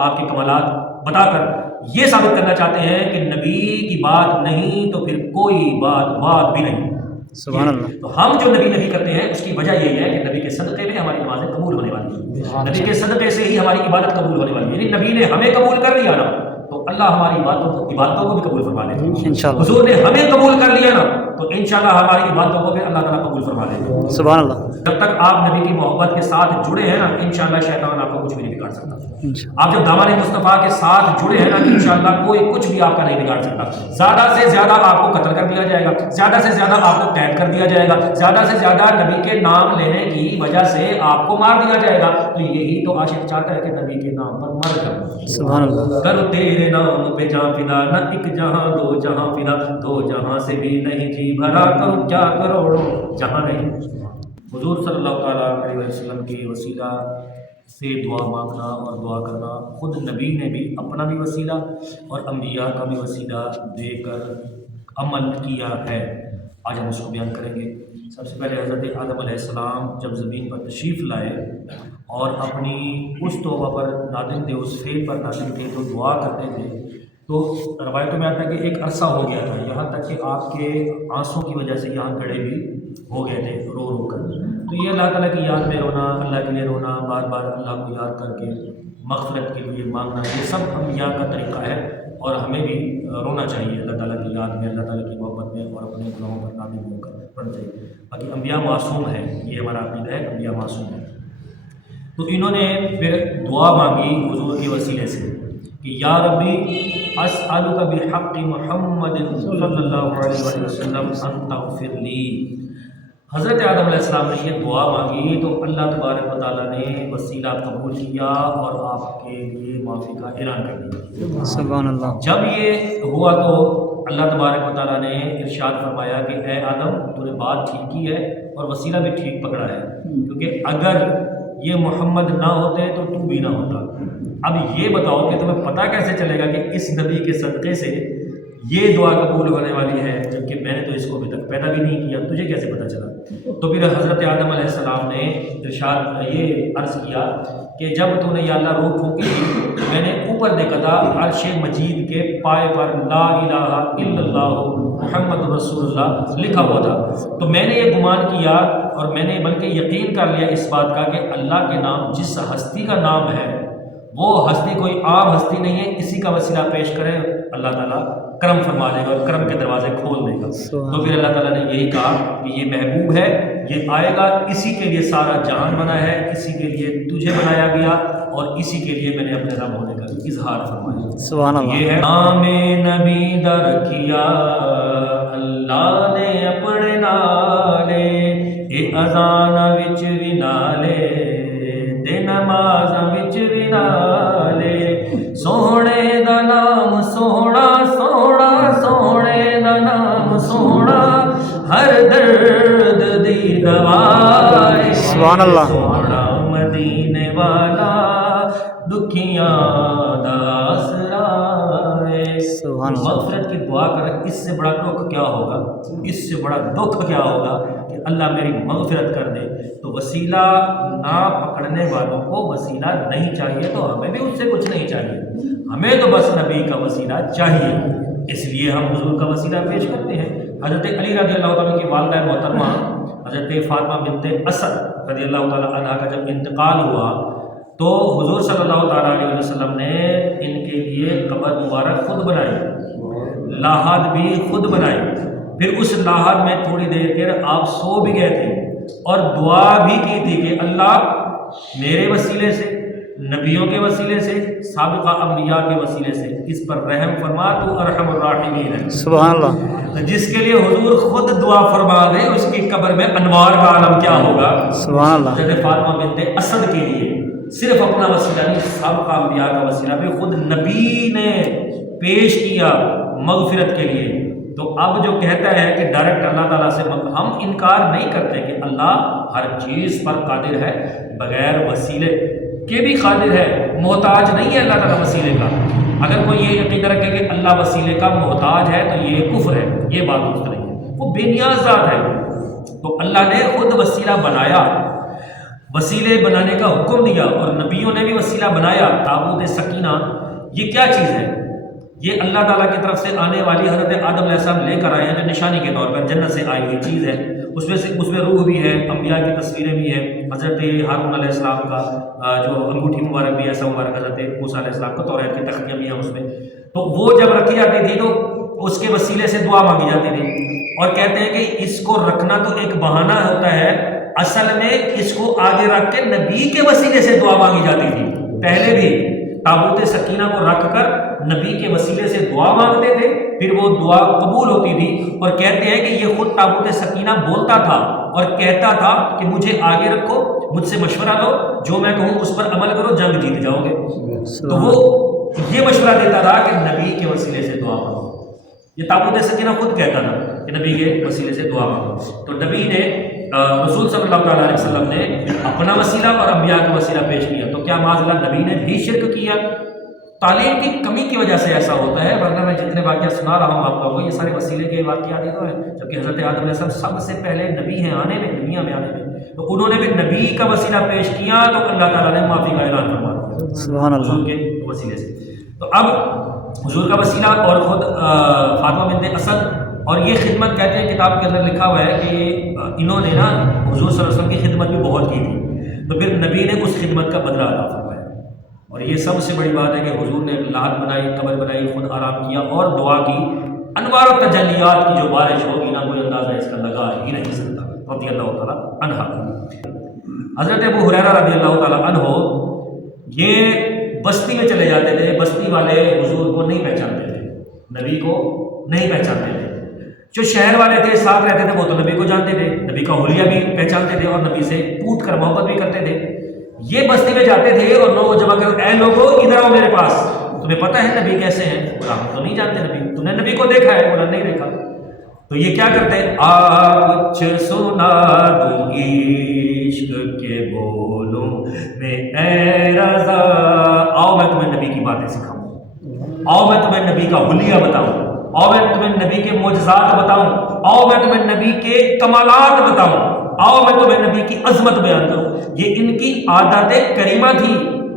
آپ کے کمالات بتا کر یہ ثابت کرنا چاہتے ہیں کہ نبی کی بات نہیں تو پھر کوئی بات بھی نہیں. سبحان اللہ. تو ہم جو نبی کرتے ہیں اس کی وجہ یہی ہے کہ نبی کے صدقے میں ہماری نمازیں قبول ہونے والی ہیں، نبی کے صدقے سے ہی ہماری عبادت قبول ہونے والی ہے. یعنی نبی نے ہمیں قبول کر لیا نا تو اللہ ہماری عبادتوں کو بھی قبول فرما لے گا. انشاءاللہ. حضور نے ہمیں قبول کر لیا نا تو انشاءاللہ ہماری عبادتوں کو بھی اللہ تعالیٰ قبول فرما لے گا. سبحان اللہ. جب تک آپ نبی کی محبت کے ساتھ جڑے ہیں نا انشاءاللہ شیطان آپ کو کچھ بھی نہیں بگاڑ سکتا. آپ جب دامن مصطفیٰ کے ساتھ جڑے ہیں نا انشاءاللہ کوئی کچھ بھی آپ کا نہیں بگاڑ سکتا. زیادہ سے زیادہ آپ کو قتل کر دیا جائے گا، زیادہ سے زیادہ آپ کو قید کر دیا جائے گا، زیادہ سے زیادہ نبی کے نام لینے کی وجہ سے آپ کو مار دیا جائے گا. تو یہی تو عاشق چاہتا ہے کہ نبی کے نام پر مر جائے. سبحان اللہ. کرو تیرے نام پہ جہاں فدا، نہ ایک جہاں دو جہاں فدا، دو جہاں سے بھی نہیں جی بھرا، کرو کیا کروڑوں جہاں نہیں. حضور صلی اللہ تعالیٰ علیہ وسلم کی وسیلہ سے دعا مانگنا اور دعا کرنا، خود نبی نے بھی اپنا بھی وسیلہ اور انبیاء کا بھی وسیلہ دے کر عمل کیا ہے. آج ہم اس کو بیان کریں گے. سب سے پہلے حضرت آدم علیہ السلام جب زمین پر تشریف لائے اور اپنی اس توبہ پر نادم تھے، اس فعل پر نادم تھے تو دعا کرتے تھے، تو روایتوں میں آتا ہے کہ ایک عرصہ ہو گیا تھا، یہاں تک کہ آپ کے آنسوں کی وجہ سے یہاں گڑے بھی ہو گئے تھے رو کر. تو یہ اللہ تعالیٰ کی یاد میں رونا، اللہ کے لیے رونا، بار بار اللہ کو یاد کر کے مغفرت کے لیے مانگنا، یہ سب انبیاء کا طریقہ ہے اور ہمیں بھی رونا چاہیے اللہ تعالیٰ کی یاد میں، اللہ تعالیٰ کی محبت میں، اور اپنے گناہوں پر نادم ہو کر پڑھنا چاہیے. باقی انبیاء معصوم ہیں، یہ ہمارا عقیدہ ہے، انبیاء معصوم ہیں. تو انہوں نے پھر دعا مانگی حضور کے وسیلے سے کہ یا ربی اسألک بحق محمد صلی اللہ علیہ وسلم ان تغفر لی. حضرت آدم علیہ السلام نے یہ دعا مانگی تو اللہ تبارک و تعالیٰ نے وسیلہ قبول کیا اور آپ کے لیے معافی کا اعلان کر دیا. سبحان اللہ. جب یہ ہوا تو اللہ تبارک و تعالیٰ نے ارشاد فرمایا کہ اے آدم تو نے بات ٹھیک کی ہے اور وسیلہ بھی ٹھیک پکڑا ہے، کیونکہ اگر یہ محمد نہ ہوتے تو بھی نہ ہوتا. اب یہ بتاؤ کہ تمہیں پتہ کیسے چلے گا کہ اس نبی کے صدقے سے یہ دعا قبول ہونے والی ہے، جبکہ میں نے تو اس کو ابھی تک پیدا بھی نہیں کیا، تجھے کیسے پتہ چلا؟ تو پھر حضرت آدم علیہ السلام نے ارشاد یہ عرض کیا کہ جب تو نے یا اللہ روح پھونکی میں نے اوپر دیکھا تھا عرش مجید کے پائے پر لا الہ الا اللہ محمد رسول اللہ لکھا ہوا تھا. تو میں نے یہ گمان کیا اور میں نے بلکہ یقین کر لیا اس بات کا کہ اللہ کے نام جس ہستی کا نام ہے وہ ہستی کوئی عام ہستی نہیں ہے، اسی کا وسیلہ پیش کریں اللہ تعالیٰ کرم فرما دے گا اور کرم کے دروازے کھول دے گا. تو پھر اللہ تعالیٰ نے یہی کہا کہ یہ محبوب ہے، یہ آئے گا، اسی کے لیے سارا جہان بنا ہے، اسی کے لیے تجھے بنایا گیا اور اسی کے لیے میں نے اپنے رب ہونے کا اظہار فرمایا. سبحان اللہ. یہ ہے نام نبی در کیا اللہ نے اپنے نالے، اے اذان وچ وی نالے تے نماز وچ وی نالے، سوہنے دا نام سوہنا سوہنا، سوہنے دا نام سوہنا، ہر درد دی دوا. سبحان اللہ. سوہنا مدینے والا دکھیاں دا آسرا. سبحان اللہ. مغفرت کی دعا کر، اس سے بڑا دکھ کیا ہوگا، اس سے بڑا دکھ کیا ہوگا کہ اللہ میری مغفرت کر دے. تو وسیلہ نہ پکڑنے والوں کو وسیلہ نہیں چاہیے، تو ہمیں بھی اس سے کچھ نہیں چاہیے، ہمیں تو بس نبی کا وسیلہ چاہیے. اس لیے ہم حضور کا وسیلہ پیش کرتے ہیں. حضرت علی رضی اللہ تعالیٰ کی والدہ محترمہ حضرت فاطمہ بنت اسد رضی اللہ تعالیٰ عنہ کا جب انتقال ہوا تو حضور صلی اللہ تعالیٰ علیہ وسلم نے ان کے لیے قبر مبارک خود بنائی، لاحد بھی خود بنائی. پھر اس لاحد میں تھوڑی دیر کے آپ سو بھی گئے تھے اور دعا بھی کی تھی کہ اللہ میرے وسیلے سے، نبیوں کے وسیلے سے، سابقہ انبیاء کے وسیلے سے اس پر رحم فرما، تو ارحم الراحمین ہے. سبحان اللہ. جس کے لیے حضور خود دعا فرما دے اس کی قبر میں انوار کا عالم کیا ہوگا. سبحان اللہ. حضرت فاطمہ بنت اسد کے لیے صرف اپنا وسیلہ نہیں، سابقہ انبیاء کا وسیلہ بھی خود نبی نے پیش کیا مغفرت کے لیے. تو اب جو کہتا ہے کہ ڈائریکٹ اللہ تعالیٰ سے ہم انکار نہیں کرتے کہ اللہ ہر چیز پر قادر ہے، بغیر وسیلے کے بھی قادر ہے، محتاج نہیں ہے اللہ تعالیٰ وسیلے کا. اگر کوئی یہ عقیدہ رکھے کہ اللہ وسیلے کا محتاج ہے تو یہ کفر ہے، یہ بات درست نہیں ہے، وہ بے نیاز ذات ہے. تو اللہ نے خود وسیلہ بنایا. وسیلے بنانے کا حکم دیا اور نبیوں نے بھی وسیلہ بنایا تابوت سکینہ، یہ کیا چیز ہے؟ یہ اللہ تعالیٰ کی طرف سے آنے والی حضرت آدم علیہ السلام لے کر آئے ہیں، جو نشانی کے طور پر جنت سے آئی ہوئی چیز ہے۔ اس میں روح بھی ہے، انبیاء کی تصویریں بھی ہیں، حضرت ہارون علیہ السلام کا جو انگوٹھی مبارک بھی ہے، ایسا مبارک حضرت موسیٰ علیہ السلام کا توریت کی تختیاں بھی ہیں اس میں۔ تو وہ جب رکھی جاتی تھی تو اس کے وسیلے سے دعا مانگی جاتی تھی، اور کہتے ہیں کہ اس کو رکھنا تو ایک بہانہ ہوتا ہے، اصل میں اس کو آگے رکھ کے نبی کے وسیلے سے دعا مانگی جاتی تھی۔ پہلے بھی تابوت سکینہ کو رکھ کر نبی کے وسیلے سے دعا مانگتے تھے، پھر وہ دعا قبول ہوتی تھی، اور کہتے ہیں کہ یہ خود تابوت سکینہ بولتا تھا اور کہتا تھا کہ مجھے آگے رکھو، مجھ سے مشورہ لو، جو میں کہوں اس پر عمل کرو، جنگ جیت جاؤ گے۔ تو وہ یہ مشورہ دیتا تھا کہ نبی کے وسیلے سے دعا مانگو۔ یہ تابوت سکینہ خود کہتا تھا کہ نبی کے وسیلے سے دعا مانگو۔ تو نبی نے رسول صلی اللہ تعالیٰ علیہ وسلم نے اپنا وسیلہ اور انبیاء کا وسیلہ پیش کیا، تو کیا معاذ اللہ نبی نے بھی شرک کیا؟ تعلیم کی کمی کی وجہ سے ایسا ہوتا ہے، ورنہ میں جتنے واقعات سنا رہا ہوں آپ لوگوں کو، یہ سارے وسیلے کے واقعات ہی تو ہیں، جبکہ حضرت آدم علیہ السلام سب سے پہلے نبی ہیں آنے میں، دنیا میں آنے میں، تو انہوں نے بھی نبی کا وسیلہ پیش کیا تو اللہ تعالیٰ نے معافی کا اعلان فرما دیا سبحان اللہ حضور کے وسیلے سے۔ تو اب حضور کا وسیلہ اور خود فاطمہ بنت اسد، اور یہ خدمت کہتے ہیں کتاب کے اندر لکھا ہوا ہے کہ انہوں نے نا حضور صلی اللہ علیہ وسلم کی خدمت بھی بہت کی تھی، تو پھر نبی نے اس خدمت کا بدلہ عطا فرمایا۔ اور یہ سب سے بڑی بات ہے کہ حضور نے لحد بنائی، قبر بنائی، خود آرام کیا اور دعا کی، انوار و تجلیات کی جو بارش ہوگی نا کوئی اندازہ اس کا لگا ہی نہیں سکتا، رضی اللہ تعالیٰ عنہ۔ حضرت ابو ہریرہ رضی اللہ تعالیٰ عنہ یہ بستی میں چلے جاتے تھے، بستی والے حضور کو نہیں پہچانتے تھے، نبی کو نہیں پہچانتے تھے، جو شہر والے تھے ساتھ رہتے تھے وہ تو نبی کو جانتے تھے، نبی کا حلیہ بھی پہچانتے تھے اور نبی سے پوٹ کر محبت بھی کرتے تھے۔ یہ بستی میں جاتے تھے اور لوگ جمع کر، اے لوگو ادھر آؤ میرے پاس، تمہیں پتہ ہے نبی کیسے ہیں؟ بولا ہم تو نہیں جانتے نبی، تم نے نبی کو دیکھا ہے؟ بولا نہیں دیکھا۔ تو یہ کیا کرتے؟ کچھ سنا دوں عشق کے بولوں میں اے رضا، آؤ میں تمہیں نبی کی باتیں سکھاؤں، آؤ میں تمہیں نبی کا حلیہ بتاؤں، آؤ میں تمہیں نبی کے معجزات بتاؤں، آؤ میں تمہیں نبی کے کمالات بتاؤں، آؤ میں تمہیں نبی کی عظمت بیان کروں۔ یہ ان کی عادت کریمہ تھی،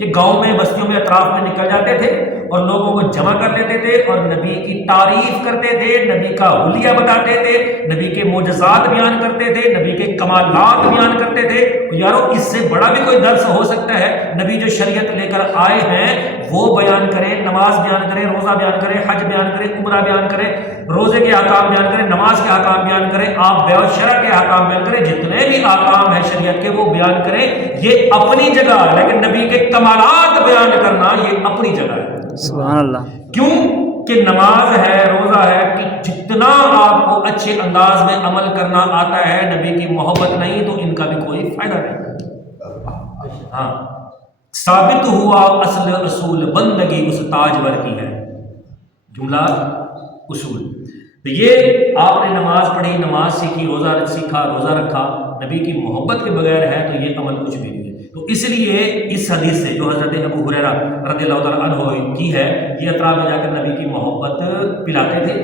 یہ گاؤں میں بستیوں میں اطراف میں نکل جاتے تھے اور لوگوں کو جمع کر لیتے تھے اور نبی کی تعریف کرتے تھے، نبی کا حلیہ بتاتے تھے، نبی کے معجزات بیان کرتے تھے، نبی کے کمالات بیان کرتے تھے۔ یارو اس سے بڑا بھی کوئی درس ہو سکتا ہے؟ نبی جو شریعت لے کر آئے ہیں وہ بیان کریں، نماز بیان کریں، روزہ بیان کریں، حج بیان کریں، عمرہ بیان کریں، روزے کے احکام بیان کریں، نماز کے احکام بیان کریں، آپ بیع و شرع کے احکام بیان کریں، جتنے بھی احکام ہیں شریعت کے وہ بیان کریں، یہ اپنی جگہ، لیکن نبی کے کمالات بیان کرنا یہ اپنی جگہ ہے۔ سبحان اللہ۔ کیوں کہ نماز ہے، روزہ ہے، کہ جتنا آپ کو اچھے انداز میں عمل کرنا آتا ہے، نبی کی محبت نہیں تو ان کا بھی کوئی فائدہ نہیں۔ ہاں، ثابت ہوا اصل اصول بندگی اس تاجور کی ہے، جملہ اصول۔ تو یہ آپ نے نماز پڑھی، نماز سیکھی، روزہ سیکھا، روزہ رکھا، نبی کی محبت کے بغیر ہے تو یہ عمل کچھ بھی نہیں ہے۔ تو اس لیے اس حدیث سے جو حضرت ابو ہریرہ رضی اللہ تعالیٰ عنہ کی ہے، یہ اطراف میں جا کر نبی کی محبت پلاتے تھے،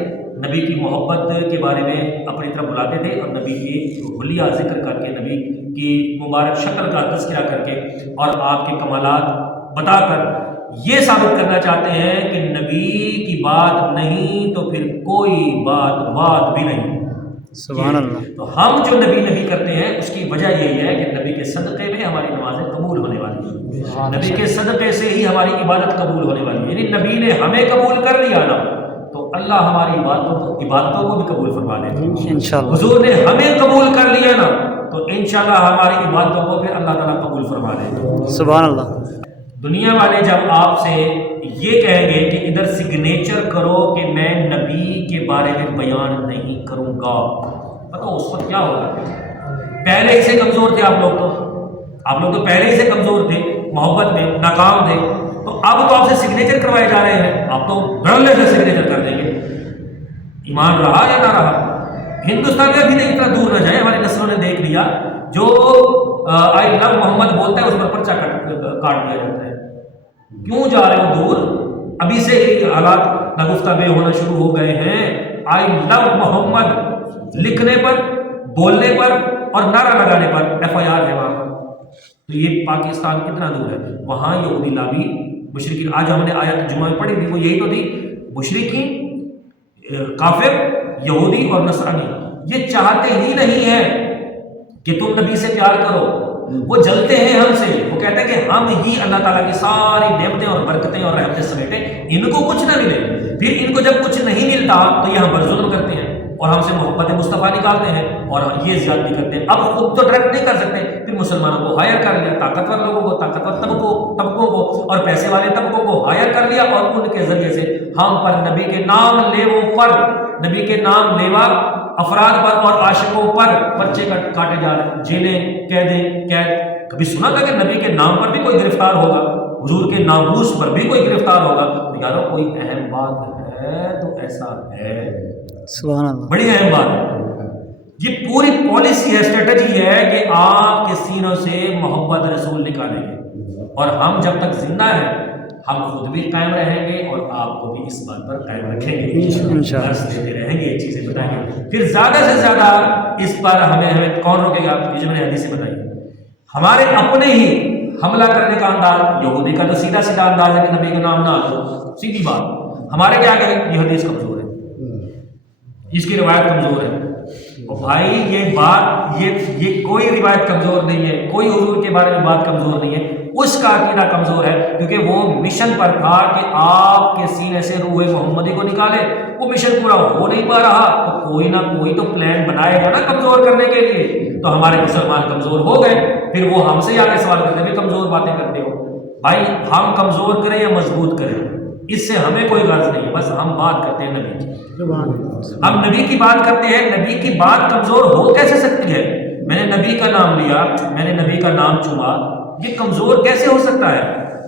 نبی کی محبت کے بارے میں اپنی طرف بلاتے تھے اور نبی کی حلیہ ذکر کر کے، نبی کی مبارک شکل کا تذکرہ کر کے اور آپ کے کمالات بتا کر یہ ثابت کرنا چاہتے ہیں کہ نبی کی بات نہیں تو پھر کوئی بات بھی نہیں۔ سبحان اللہ۔ تو ہم جو نبی کرتے ہیں اس کی وجہ یہی ہے کہ نبی کے صدقے میں ہماری نمازیں قبول ہونے والی ہیں، نبی کے صدقے سے ہی ہماری عبادت قبول ہونے والی ہے، یعنی نبی نے ہمیں قبول کر لیا نا تو اللہ ہماری عبادتوں کو بھی قبول فرما لے گا انشاءاللہ۔ حضور نے ہمیں قبول کر لیا نا تو انشاءاللہ ہماری عبادتوں کو پھر اللہ تعالیٰ قبول فرما لے گا۔ سبحان اللہ۔ دنیا والے جب آپ سے یہ کہیں گے کہ ادھر سگنیچر کرو کہ میں نبی کے بارے میں بیان نہیں کروں گا، پتہ اس وقت کیا ہوگا؟ پہلے ہی سے کمزور تھے آپ لوگ تو پہلے ہی سے کمزور تھے، محبت میں ناکام تھے، تو اب تو آپ سے سگنیچر کروائے جا رہے ہیں، آپ تو دھڑلے سے سگنیچر کر دیں گے۔ ایمان رہا یا نہ رہا، ہندوستان میں ابھی تک اتنا دور نہ جائے، ہماری نسلوں نے دیکھ لیا، جو آئی لو محمد بولتا ہے اس پر پرچہ کاٹ دیا جاتا ہے۔ کیوں جا رہے ہو دور؟ ابھی سے ہی حالات نگفتہ بے ہونا شروع ہو گئے ہیں۔ آئی لو محمد لکھنے پر، بولنے پر اور نعرہ لگانے پر FIR ہے وہاں پر۔ تو یہ پاکستان کتنا دور ہے، وہاں یہودی لابی مشرکین، آج ہم نے آیت جمعہ میں پڑھی تھی وہ یہی تو تھی، مشرکین کافر یہودی اور نصرانی یہ چاہتے ہی نہیں ہے کہ تم نبی سے پیار کرو، وہ جلتے ہیں ہم سے، وہ کہتے ہیں کہ ہم ہی اللہ تعالیٰ کی ساری نعمتیں اور برکتیں اور رحمتیں سمیٹیں، ان کو کچھ نہ ملے، پھر ان کو جب کچھ نہیں ملتا تو یہ ہم پر ظلم کرتے ہیں اور ہم سے محبت مصطفیٰ نکالتے ہیں اور یہ زیادتی کرتے ہیں۔ اب خود تو ڈائریکٹ نہیں کر سکتے، پھر مسلمانوں کو ہائر کر لیا، طاقتور لوگوں کو، طاقتور طبقوں کو اور پیسے والے طبقوں کو ہائر کر لیا، اور ان کے ذریعے سے ہم پر نبی کے نام لیووں پر، نبی کے نام لیوا افراد پر اور عاشقوں پر پرچے کاٹے جا رہے ہیں، جیلیں، قید۔ کبھی سنا تھا کہ نبی کے نام پر بھی کوئی گرفتار ہوگا، حضور کے ناموس پر بھی کوئی گرفتار ہوگا؟ تو یارو کوئی اہم بات ہے تو ایسا ہے، سبحان اللہ، بڑی اہم بات ہے۔ یہ پوری پالیسی ہے، اسٹریٹجی ہے کہ آپ کے سینوں سے محبت رسول نکالیں گے، اور ہم جب تک زندہ ہیں ہم خود بھی قائم رہیں گے اور آپ کو بھی اس بات پر قائم رکھیں گے، درس دیتے رہیں گے، یہ چیزیں بتائیں گے، پھر زیادہ سے زیادہ اس پر ہمیں کون روکے گا؟ یہ میں نے حدیثیں بتائی، ہمارے اپنے ہی حملہ کرنے کا انداز، یہودی کا تو سیدھا سیدھا انداز ہے کہ نبی کا نام نہ لو، سیدھی بات، ہمارے کیا کہیں یہ حدیث کمزور ہے، اس کی روایت کمزور ہے۔ بھائی یہ بات یہ کوئی روایت کمزور نہیں ہے، کوئی حضور کے بارے میں بات کمزور نہیں ہے، اس کا عقیدہ کمزور ہے، کیونکہ وہ مشن پر تھا کہ آپ کے سینے سے روح محمدی کو نکالے، وہ مشن پورا ہو نہیں پا رہا، تو کوئی نہ کوئی تو پلان بنائے گا نا کمزور کرنے کے لیے، تو ہمارے مسلمان کمزور ہو گئے، پھر وہ ہم سے آگے سوال کرتے ہیں بھی کمزور باتیں کرتے ہو۔ بھائی ہم کمزور کریں یا مضبوط کریں اس سے ہمیں کوئی غرض نہیں ہے، بس ہم بات کرتے ہیں نبی کی، ہم نبی کی بات کرتے ہیں۔ نبی کی بات کمزور ہو کیسے سکتی ہے؟ میں نے نبی کا نام لیا، میں نے نبی کا نام چنا، یہ کمزور کیسے ہو سکتا ہے؟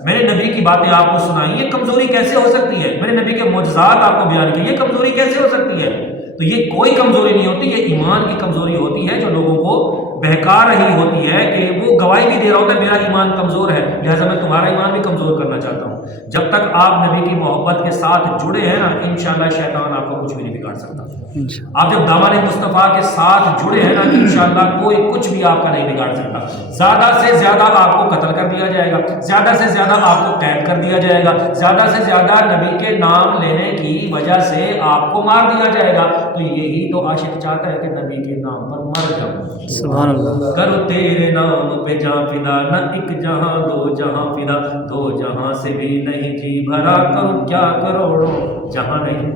میں نے نبی کی باتیں آپ کو سنائی، یہ کمزوری کیسے ہو سکتی ہے؟ میں نے نبی کے معجزات آپ کو بیان کیے، یہ کمزوری کیسے ہو سکتی ہے؟ تو یہ کوئی کمزوری نہیں ہوتی، یہ ایمان کی کمزوری ہوتی ہے جو لوگوں کو بہکا رہی ہوتی ہے کہ وہ گواہی بھی دے رہا ہوتا ہے میرا ایمان کمزور ہے، لہٰذا میں تمہارا ایمان بھی کمزور کرنا چاہتا ہوں۔ جب تک آپ نبی کی محبت کے ساتھ جڑے ہیں نا، انشاءاللہ شیطان آپ کو کچھ بھی نہیں بگاڑ سکتا۔ آپ جب دامن مصطفیٰ کے ساتھ جڑے ہیں نا، انشاءاللہ کوئی کچھ بھی آپ کا نہیں بگاڑ سکتا۔ زیادہ سے زیادہ آپ کو قتل کر دیا جائے گا، زیادہ سے زیادہ آپ کو قید کر دیا جائے گا، زیادہ سے زیادہ نبی کے نام لینے کی وجہ سے آپ کو مار دیا جائے گا۔ تو یہی تو عاشق چاہتا ہے کہ نبی کے نام پر مر جاؤں، سبحان اللہ، کرو تیرے نام پہ جاں فدا، نہ ایک جہاں دو جہاں فدا، دو جہاں سے بھی نہیں جی بھرا، کروں کیا کروڑوں جہاں نہیں۔